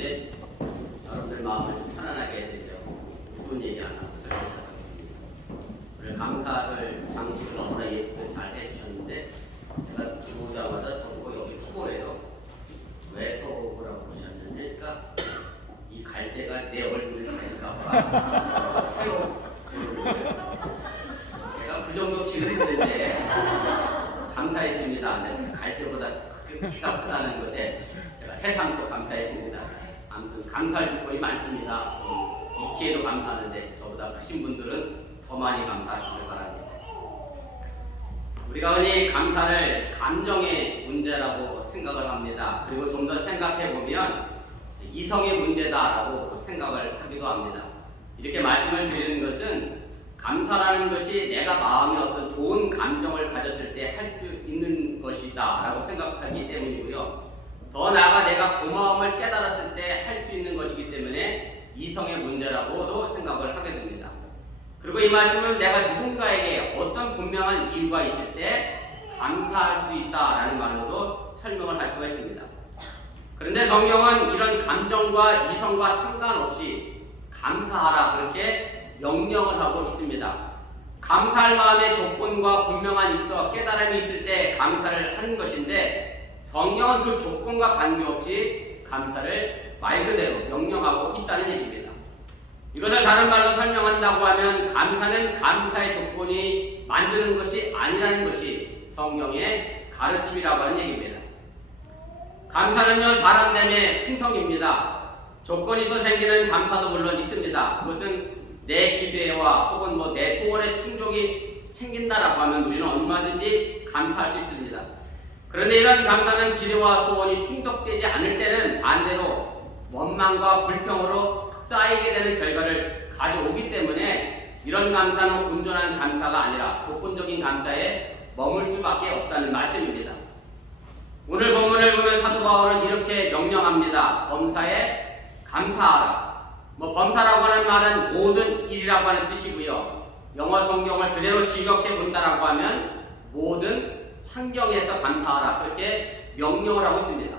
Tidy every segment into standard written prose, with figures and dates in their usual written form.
전에 여러분들 마음을 좀 편안하게 해드리려고 무슨 얘기 하나 설명 시작하겠습니다. 오늘 감사를 장식을 너무나 예쁘게 잘 해주셨는데 제가 들어오자마자 저보고 여기 서보래요. 왜 서보라고 그러셨는데 그러니까 이 갈대가 내 얼굴을 가릴까봐 새우 제가 그 정도 지르는데 감사했습니다. 근데 갈대보다 키가 크다는 것에 제가 세상도 감사했습니다. 아무튼 감사할 조건이 많습니다. 이 기회도 감사하는데 저보다 크신 분들은 더 많이 감사하시길 바랍니다. 우리가 흔히 감사를 감정의 문제라고 생각을 합니다. 그리고 좀 더 생각해 보면 이성의 문제다라고 생각을 하기도 합니다. 이렇게 말씀을 드리는 것은 감사라는 것이 내가 마음에 어떤 좋은 감정을 가졌을 때 할 수 있는 것이다 라고 생각하기 때문이고요. 더 나아가 내가 고마움을 깨달았을 때 할 수 있는 것이기 때문에 이성의 문제라고도 생각을 하게 됩니다. 그리고 이 말씀은 내가 누군가에게 어떤 분명한 이유가 있을 때 감사할 수 있다라는 말로도 설명을 할 수가 있습니다. 그런데 성경은 이런 감정과 이성과 상관없이 감사하라 그렇게 명령을 하고 있습니다. 감사할 마음의 조건과 분명한 있어 깨달음이 있을 때 감사를 하는 것인데 성경은 그 조건과 관계없이 감사를 말 그대로 명령하고 있다는 얘기입니다. 이것을 다른 말로 설명한다고 하면 감사는 감사의 조건이 만드는 것이 아니라는 것이 성경의 가르침이라고 하는 얘기입니다. 감사는요 사람됨의 풍성입니다. 조건이 있어 생기는 감사도 물론 있습니다. 그것은 내 기대와 혹은 내 소원의 충족이 생긴다라고 하면 우리는 얼마든지 감사할 수 있습니다. 그런데 이런 감사는 기대와 소원이 충족되지 않을 때는 반대로 원망과 불평으로 쌓이게 되는 결과를 가져오기 때문에 이런 감사는 온전한 감사가 아니라 조건적인 감사에 머물 수밖에 없다는 말씀입니다. 오늘 본문을 보면 사도 바울은 이렇게 명령합니다. 범사에 감사하라. 범사라고 하는 말은 모든 일이라고 하는 뜻이고요. 영어 성경을 그대로 직역해 본다라고 하면 모든 환경에서 감사하라 그렇게 명령을 하고 있습니다.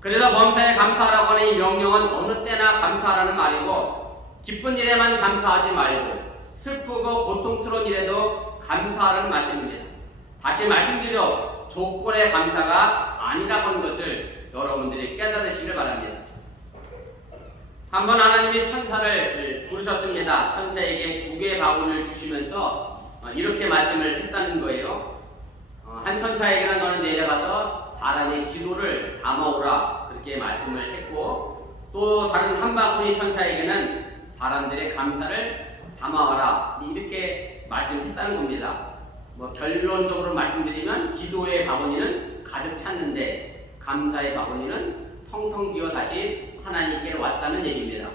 그래서 범사에 감사하라고 하는 이 명령은 어느 때나 감사하라는 말이고 기쁜 일에만 감사하지 말고 슬프고 고통스러운 일에도 감사하라는 말씀입니다. 다시 말씀드려 조건의 감사가 아니라고 하는 것을 여러분들이 깨달으시길 바랍니다. 한번 하나님이 천사를 부르셨습니다. 천사에게 2개의 바구니를 주시면서 이렇게 말씀을 했다는 거예요. 한 천사에게는 너는 내려가서 사람의 기도를 담아오라 그렇게 말씀을 했고 또 다른 한 바구니 천사에게는 사람들의 감사를 담아와라 이렇게 말씀했다는 겁니다. 결론적으로 말씀드리면 기도의 바구니는 가득 찼는데 감사의 바구니는 텅텅 비어 다시 하나님께 왔다는 얘기입니다.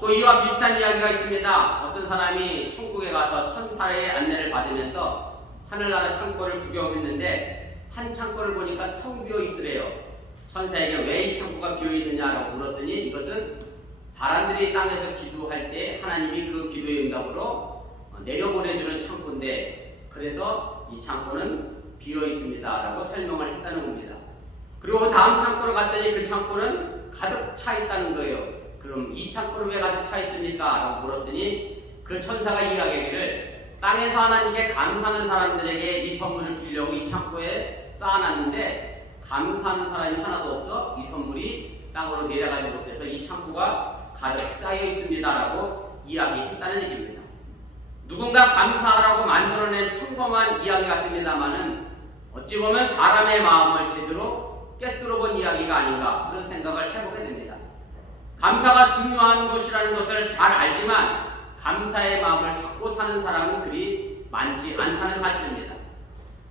또 이와 비슷한 이야기가 있습니다. 어떤 사람이 천국에 가서 천사의 안내를 받으면서 하늘나라 창고를 구경했는데 한 창고를 보니까 텅 비어 있더래요. 천사에게 왜 이 창고가 비어 있느냐라고 물었더니 이것은 사람들이 땅에서 기도할 때 하나님이 그 기도의 응답으로 내려보내주는 창고인데 그래서 이 창고는 비어 있습니다라고 설명을 했다는 겁니다. 그리고 다음 창고로 갔더니 그 창고는 가득 차 있다는 거예요. 그럼 이 창고는 왜 가득 차 있습니까? 라고 물었더니 그 천사가 이야기하기를 땅에서 하나님께 감사하는 사람들에게 이 선물을 주려고 이 창고에 쌓아놨는데 감사하는 사람이 하나도 없어 이 선물이 땅으로 내려가지 못해서 이 창고가 가득 쌓여 있습니다라고 이야기했다는 얘기입니다. 누군가 감사하라고 만들어낸 평범한 이야기 같습니다만은 어찌 보면 사람의 마음을 제대로 깨뜨려본 이야기가 아닌가 그런 생각을 해보게 됩니다. 감사가 중요한 것이라는 것을 잘 알지만 감사의 마음을 갖고 사는 사람은 그리 많지 않다는 사실입니다.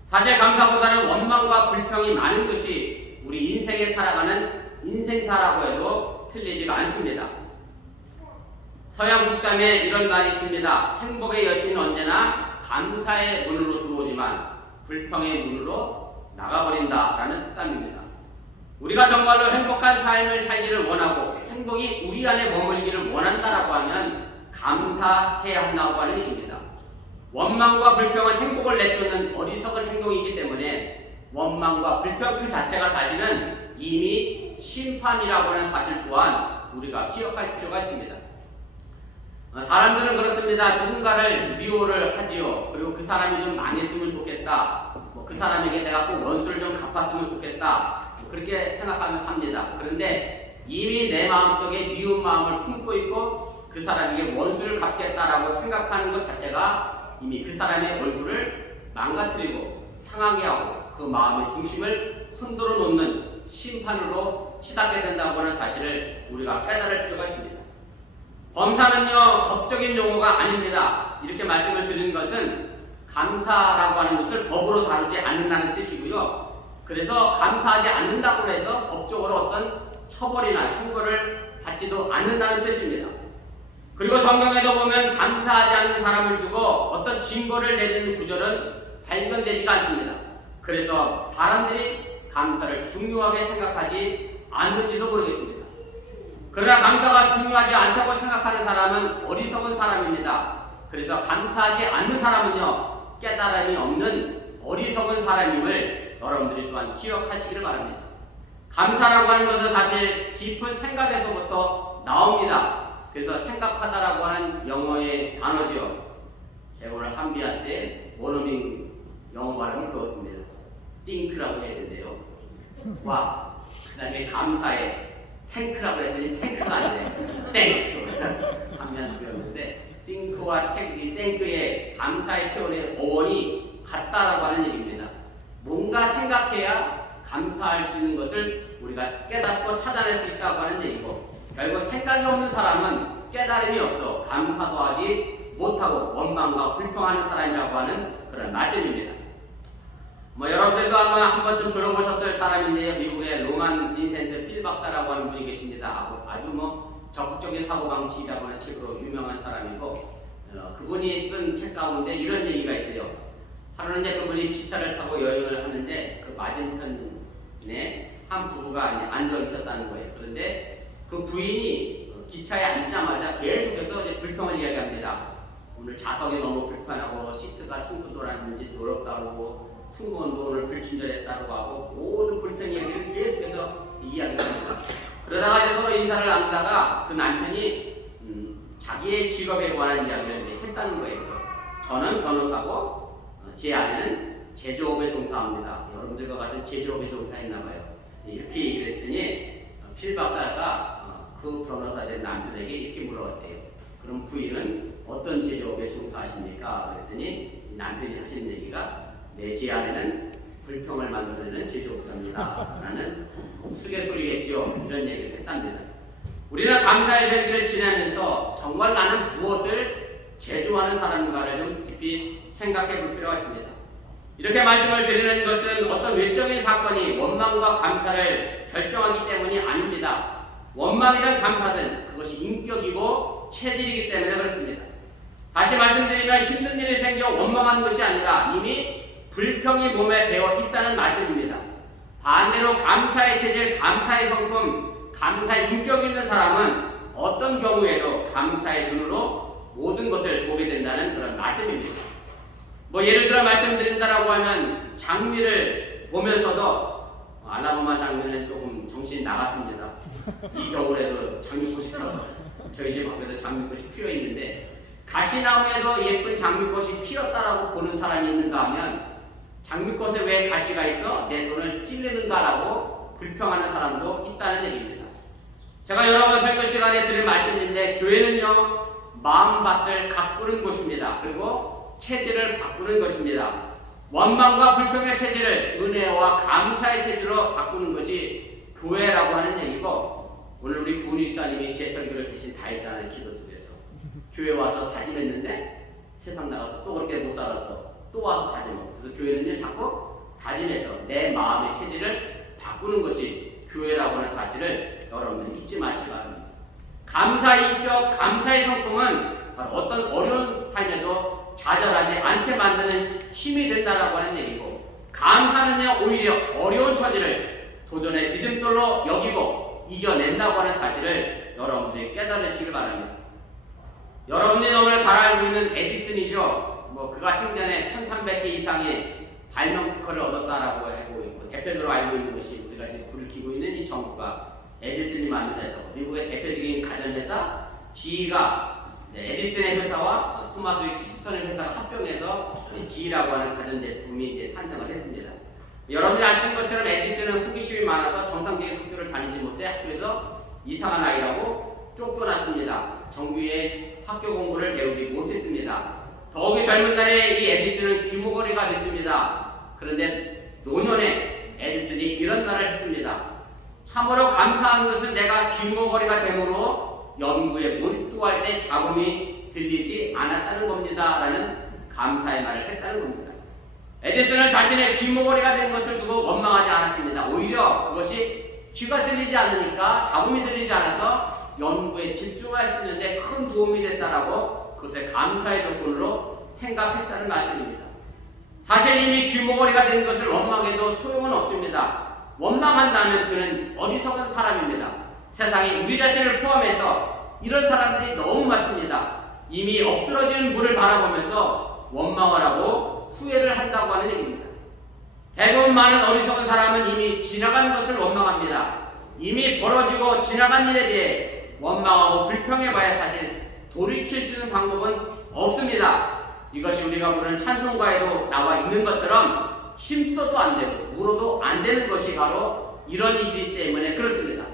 사실 감사보다는 원망과 불평이 많은 것이 우리 인생에 살아가는 인생사라고 해도 틀리지가 않습니다. 서양 속담에 이런 말이 있습니다. 행복의 여신은 언제나 감사의 문으로 들어오지만 불평의 문으로 나가버린다라는 속담입니다. 우리가 정말로 행복한 삶을 살기를 원하고 행복이 우리 안에 머물기를 원한다라고 하면 감사해야 한다고 하는 얘기입니다. 원망과 불평은 행복을 내쫓는 어리석은 행동이기 때문에 원망과 불평 그 자체가 사실은 이미 심판이라고 하는 사실 또한 우리가 기억할 필요가 있습니다. 사람들은 그렇습니다. 누군가를 미워를 하지요. 그리고 그 사람이 좀 망했으면 좋겠다. 그 사람에게 내가 꼭 원수를 좀 갚았으면 좋겠다. 그렇게 생각하며 삽니다. 그런데 이미 내 마음속에 미운 마음을 품고 있고 그 사람에게 원수를 갚겠다라고 생각하는 것 자체가 이미 그 사람의 얼굴을 망가뜨리고 상하게 하고 그 마음의 중심을 흔들어 놓는 심판으로 치닫게 된다고 하는 사실을 우리가 깨달을 필요가 있습니다. 범사는요, 법적인 용어가 아닙니다. 이렇게 말씀을 드리는 것은 감사라고 하는 것을 법으로 다루지 않는다는 뜻이고요. 그래서 감사하지 않는다고 해서 법적으로 어떤 처벌이나 형벌을 받지도 않는다는 뜻입니다. 그리고 성경에도 보면 감사하지 않는 사람을 두고 어떤 징벌을 내리는 구절은 발견되지가 않습니다. 그래서 사람들이 감사를 중요하게 생각하지 않는지도 모르겠습니다. 그러나 감사가 중요하지 않다고 생각하는 사람은 어리석은 사람입니다. 그래서 감사하지 않는 사람은요, 깨달음이 없는 어리석은 사람임을 여러분들이 또한 기억하시기를 바랍니다. 감사라고 하는 것은 사실 깊은 생각에서부터 나옵니다. 그래서 생각하다라고 하는 영어의 단어지요. 제가 오늘 한비할 때 원어민 영어 발음을 배웠습니다. think라고 해야 되는데요. 와, 그 다음에 감사에 탱크라고 했더니 탱크가 아니네. 땡크. 한비한 표현인데 think와 이 think의 감사의 표현의 어원이 같다라고 하는 얘기입니다. 뭔가 생각해야 감사할 수 있는 것을 우리가 깨닫고 찾아낼 수 있다고 하는 얘기고, 결국 생각이 없는 사람은 깨달음이 없어 감사도 하지 못하고 원망과 불평하는 사람이라고 하는 그런 말씀입니다. 여러분들도 아마 한 번쯤 들어보셨을 사람인데요. 미국의 로만 빈센트 필 박사라고 하는 분이 계십니다. 아주 적극적인 사고방식이라고 하는 책으로 유명한 사람이고, 그분이 쓴 책 가운데 이런 얘기가 있어요. 하루는 이제 그분이 기차를 타고 여행을 하는데 그 맞은편에 한 부부가 앉아 있었다는 거예요. 그런데 그 부인이 기차에 앉자마자 계속해서 이제 불평을 이야기합니다. 오늘 좌석이 너무 불편하고 시트가 충수도라는지 더럽다고 하고 승무원도 오늘 불친절했다고 하고 모든 불편 이야기를 계속해서 이야기를 합니다. 그러다가 이제 서로 인사를 나누다가 그 남편이 자기의 직업에 관한 이야기를 했다는 거예요. 저는 변호사고 제 아내는 제조업에 종사합니다. 여러분들과 같은 제조업에 종사했나봐요. 이렇게 얘기를 했더니 필 박사가 그 변호사 된 남편에게 이렇게 물어봤대요. 그럼 부인은 어떤 제조업에 종사하십니까? 그랬더니 남편이 하시는 얘기가 제 아내는 불평을 만들어내는 제조업자입니다. 라는 우스갯소리겠지요. 이런 얘기를 했답니다. 우리는 감사의 절기를 지내면서 정말 나는 무엇을 제조하는 사람인가를 좀 깊이 생각해 볼 필요가 있습니다. 이렇게 말씀을 드리는 것은 어떤 외적인 사건이 원망과 감사를 결정하기 때문이 아닙니다. 원망이든 감사든 그것이 인격이고 체질이기 때문에 그렇습니다. 다시 말씀드리면 힘든 일이 생겨 원망하는 것이 아니라 이미 불평이 몸에 배어 있다는 말씀입니다. 반대로 감사의 체질, 감사의 성품, 감사의 인격이 있는 사람은 어떤 경우에도 감사의 눈으로 모든 것을 보게 된다는 그런 말씀입니다. 예를 들어 말씀드린다라고 하면 장미를 보면서도 알라바마 장미는 조금 정신이 나갔습니다. 이 겨울에도 장미꽃이 피어서 저희 집 앞에도 장미꽃이 피어 있는데 가시나무에도 예쁜 장미꽃이 피었다라고 보는 사람이 있는가 하면 장미꽃에 왜 가시가 있어? 내 손을 찔르는가라고 불평하는 사람도 있다는 얘기입니다. 제가 여러분 설교 시간에 드린 말씀인데 교회는요 마음밭을 가꾸는 곳입니다. 그리고 체질을 바꾸는 것입니다. 원망과 불평의 체질을 은혜와 감사의 체질로 바꾸는 것이 교회라고 하는 얘기고, 오늘 우리 부은일사님이 제 설교를 대신 다 했잖아요. 기도 속에서 교회 와서 다짐했는데 세상 나가서 또 그렇게 못 살아서 또 와서 다짐하고, 그래서 교회는요 자꾸 다짐해서 내 마음의 체질을 바꾸는 것이 교회라고 하는 사실을 여러분들이 잊지 마시기 바랍니다. 감사의 인격, 감사의 성품은 바로 어떤 어려운 삶에도 좌절하지 않게 만드는 힘이 된다라고 하는 얘기고, 감사는요 오히려 어려운 처지를 도전의 디딤돌로 여기고 이겨낸다고 하는 사실을 여러분들이 깨달으시길 바랍니다. 여러분들이 너무나 잘 알고 있는 에디슨이죠. 그가 생전에 1300개 이상의 발명 특허를 얻었다라고 하고 있고, 대표적으로 알고 있는 것이 우리가 지금 불을 켜고 있는 이 전구가 에디슨이 만든 회사, 미국의 대표적인 가전회사 GE가 에디슨의 회사와 토마스 휴스턴의 회사가 합병해서 GE라고 하는 가전제품이 이제 탄생을 했습니다. 여러분들이 아시는 것처럼 에디슨은 호기심이 많아서 정상적인 학교를 다니지 못해 학교에서 이상한 아이라고 쫓겨났습니다. 정규의 학교 공부를 배우지 못했습니다. 더욱이 젊은 날에 이 에디슨은 규모거리가 됐습니다. 그런데 노년에 에디슨이 이런 말을 했습니다. 참으로 감사한 것은 내가 규모거리가 되므로 연구에 몰두할 때 잡음이 들리지 않았다는 겁니다. 라는 감사의 말을 했다는 겁니다. 에디슨은 자신의 규모거리가 된 것을 두고 원망하지 않았습니다. 오히려 그것이 귀가 들리지 않으니까, 잡음이 들리지 않아서 연구에 집중할 수 있는데 큰 도움이 됐다라고 그것을 감사의 조건으로 생각했다는 말씀입니다. 사실 이미 규모거리가 된 것을 원망해도 소용은 없습니다. 원망한다면 그는 어리석은 사람입니다. 세상에 우리 자신을 포함해서 이런 사람들이 너무 많습니다. 이미 엎드러지는 물을 바라보면서 원망을 하고 후회를 한다고 하는 얘기입니다. 대부분 많은 어리석은 사람은 이미 지나간 것을 원망합니다. 이미 벌어지고 지나간 일에 대해 원망하고 불평해봐야 사실 돌이킬 수 있는 방법은 없습니다. 이것이 우리가 부르는 찬송가에도 나와 있는 것처럼 힘써도 안 되고 물어도 안 되는 것이 바로 이런 일이기 때문에 그렇습니다.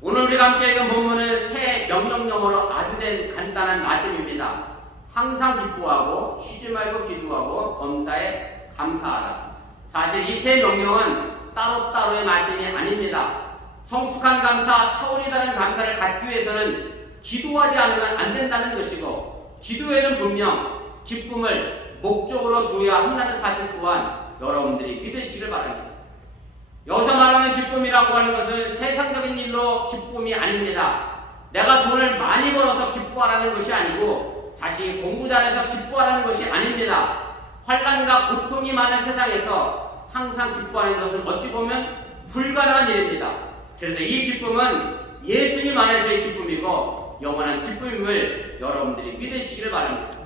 오늘 우리가 함께 읽은 본문은 새 명령형으로 아주 된 간단한 말씀입니다. 항상 기뻐하고 쉬지 말고 기도하고 범사에 감사하라. 사실 이 세 명령은 따로따로의 말씀이 아닙니다. 성숙한 감사, 차원이 다른 감사를 갖기 위해서는 기도하지 않으면 안 된다는 것이고, 기도에는 분명 기쁨을 목적으로 두어야 한다는 사실 또한 여러분들이 믿으시길 바랍니다. 여기서 말하는 기쁨이라고 하는 것은 세상적인 일로 기쁨이 아닙니다. 내가 돈을 많이 벌어서 기뻐하라는 것이 아니고, 자신이 공부 잘해서 기뻐하라는 것이 아닙니다. 환난과 고통이 많은 세상에서 항상 기뻐하는 것은 어찌 보면 불가능한 일입니다. 그래서 이 기쁨은 예수님 안에서의 기쁨이고 영원한 기쁨임을 여러분들이 믿으시기를 바랍니다.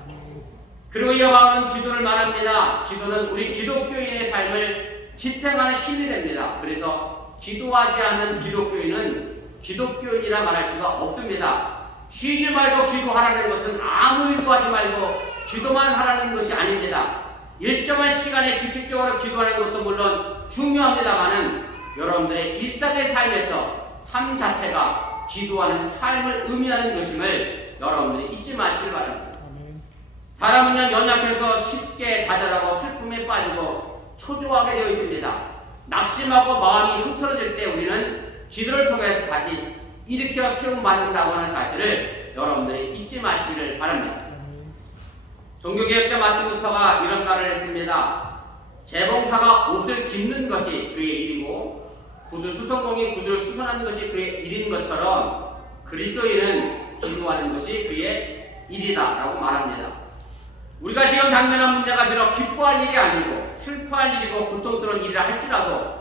그리고 이어 바울은 기도를 말합니다. 기도는 우리 기독교인의 삶을 지탱하는 힘이 됩니다. 그래서 기도하지 않는 기독교인은 기독교인이라 말할 수가 없습니다. 쉬지 말고 기도하라는 것은 아무 일도 하지 말고 기도만 하라는 것이 아닙니다. 일정한 시간에 규칙적으로 기도하는 것도 물론 중요합니다만은 여러분들의 일상의 삶에서 삶 자체가 기도하는 삶을 의미하는 것임을 여러분들이 잊지 마시길 바랍니다. 사람은 연약해서 쉽게 좌절하고 슬픔에 빠지고 초조하게 되어 있습니다. 낙심하고 마음이 흐트러질 때 우리는 기도를 통해서 다시 일으켜 세움받는다고 하는 사실을 여러분들이 잊지 마시기를 바랍니다. 종교개혁자 마틴 루터가 이런 말을 했습니다. 재봉사가 옷을 깁는 것이 그의 일이고 구두 수선공이 구두를 수선하는 것이 그의 일인 것처럼 그리스도인은 기도하는 것이 그의 일이다 라고 말합니다. 우리가 지금 당면한 문제가 비록 기뻐할 일이 아니고 슬퍼할 일이고 고통스러운 일이라 할지라도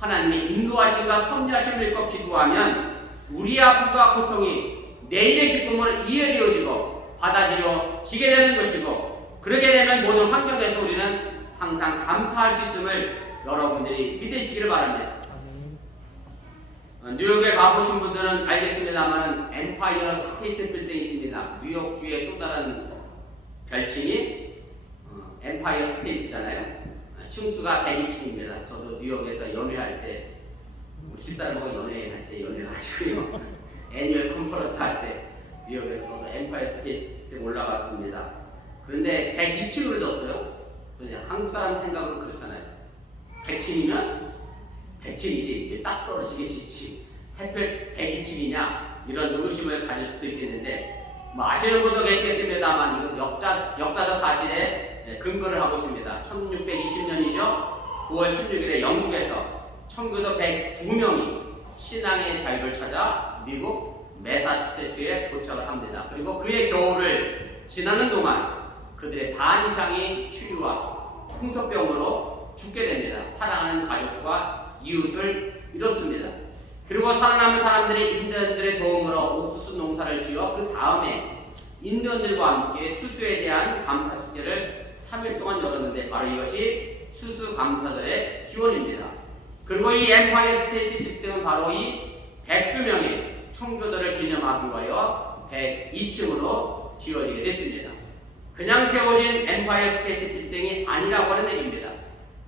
하나님의 인도하심과 섭리하심을 읽고 기도하면 우리의 아픔과 고통이 내일의 기쁨으로 이해되어지고 받아들여지게 되는 것이고, 그러게 되면 모든 환경에서 우리는 항상 감사할 수 있음을 여러분들이 믿으시기를 바랍니다. 뉴욕에 가보신 분들은 알겠습니다만 엠파이어 스테이트 빌딩이 있습니다. 뉴욕주의 또 다른 별칭이 엠파이어 스테이트잖아요. 층수가 102층입니다. 저도 뉴욕에서 연회할 때, 집사람하고 연회할 때 연회를 하시고요. 애니얼 컨퍼런스 할 때 뉴욕에서 저도 엠파이어 스테이트에 올라갔습니다. 그런데 102층으로 졌어요. 한국 사람 생각은 그렇잖아요. 100층이면 100층이지, 딱 떨어지게 지치. 하필 102층이냐, 이런 의구심을 가질 수도 있겠는데, 아시는 분도 계시겠습니다만 이건 역사적 사실에 근거를 하고 있습니다. 1620년이죠. 9월 16일에 영국에서 청교도 109명이 신앙의 자유를 찾아 미국 매사추세츠에 도착을 합니다. 그리고 그의 겨울을 지나는 동안 그들의 반 이상이 추류와 풍토병으로 죽게 됩니다. 사랑하는 가족과 이웃을 잃었습니다. 그리고 살아남은 사람들이 인디언들의 도움으로 옥수수 농사를 지어 그 다음에 인디언들과 함께 추수에 대한 감사 축제를 3일 동안 열었는데 바로 이것이 추수감사절의 기원입니다. 그리고 이 엠파이어 스테이트 빌딩은 바로 이 102명의 청교도를 기념하기 위하여 102층으로 지어지게 됐습니다. 그냥 세워진 엠파이어 스테이트 빌딩이 아니라고 하는 얘기입니다.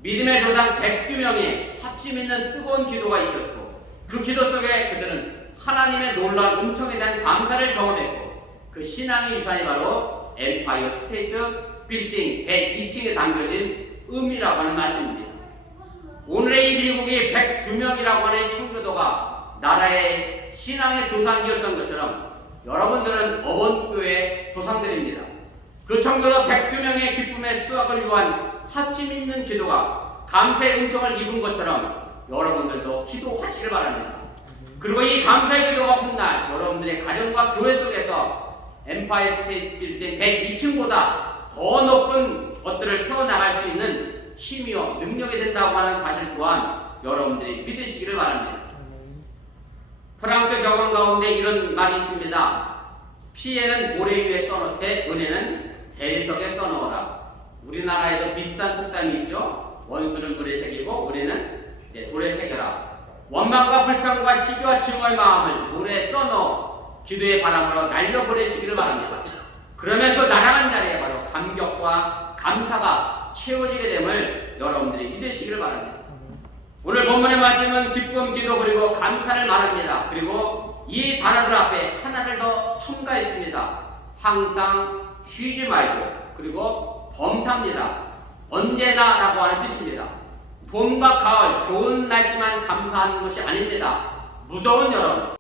믿음의 조상 102명의 합심 있는 뜨거운 기도가 있었고 그 기도 속에 그들은 하나님의 놀라운 은총에 대한 감사를 경험했고 그 신앙의 유산이 바로 엠파이어 스테이트 빌딩 102층에 담겨진 의미라고 하는 말씀입니다. 오늘의 이 미국이 102명이라고 하는 청교도가 나라의 신앙의 조상이었던 것처럼 여러분들은 어번교회 조상들입니다. 그 청교도 102명의 기쁨의 수확을 위한 합심 있는 기도가 감사의 은총을 입은 것처럼 여러분들도 기도하시길 바랍니다. 그리고 이 감사의 기도가 훗날 여러분들의 가정과 교회 속에서 엠파이어 스테이트 빌딩 102층보다 더 높은 것들을 세워나갈 수 있는 힘이요 능력이 된다고 하는 사실 또한 여러분들이 믿으시기를 바랍니다. 프랑스 격언 가운데 이런 말이 있습니다. 피해는 모래 위에 써놓되 은혜는 대리석에 써놓으라. 우리나라에도 비슷한 속담이 있죠. 원수는 물에 새기고 은혜는 돌에 새겨라. 원망과 불평과 시기와 증오의 마음을 물에 써넣어 기도의 바람으로 날려보내시기를 바랍니다. 그러면 그 날아간 자리에 바로 감격과 감사가 채워지게 됨을 여러분들이 믿으시기를 바랍니다. 오늘 본문의 말씀은 기쁨, 기도 그리고 감사를 말합니다. 그리고 이 단어들 앞에 하나를 더 첨가했습니다. 항상 쉬지 말고 그리고 범사입니다. 언제나 라고 하는 뜻입니다. 봄과 가을 좋은 날씨만 감사하는 것이 아닙니다. 무더운 여름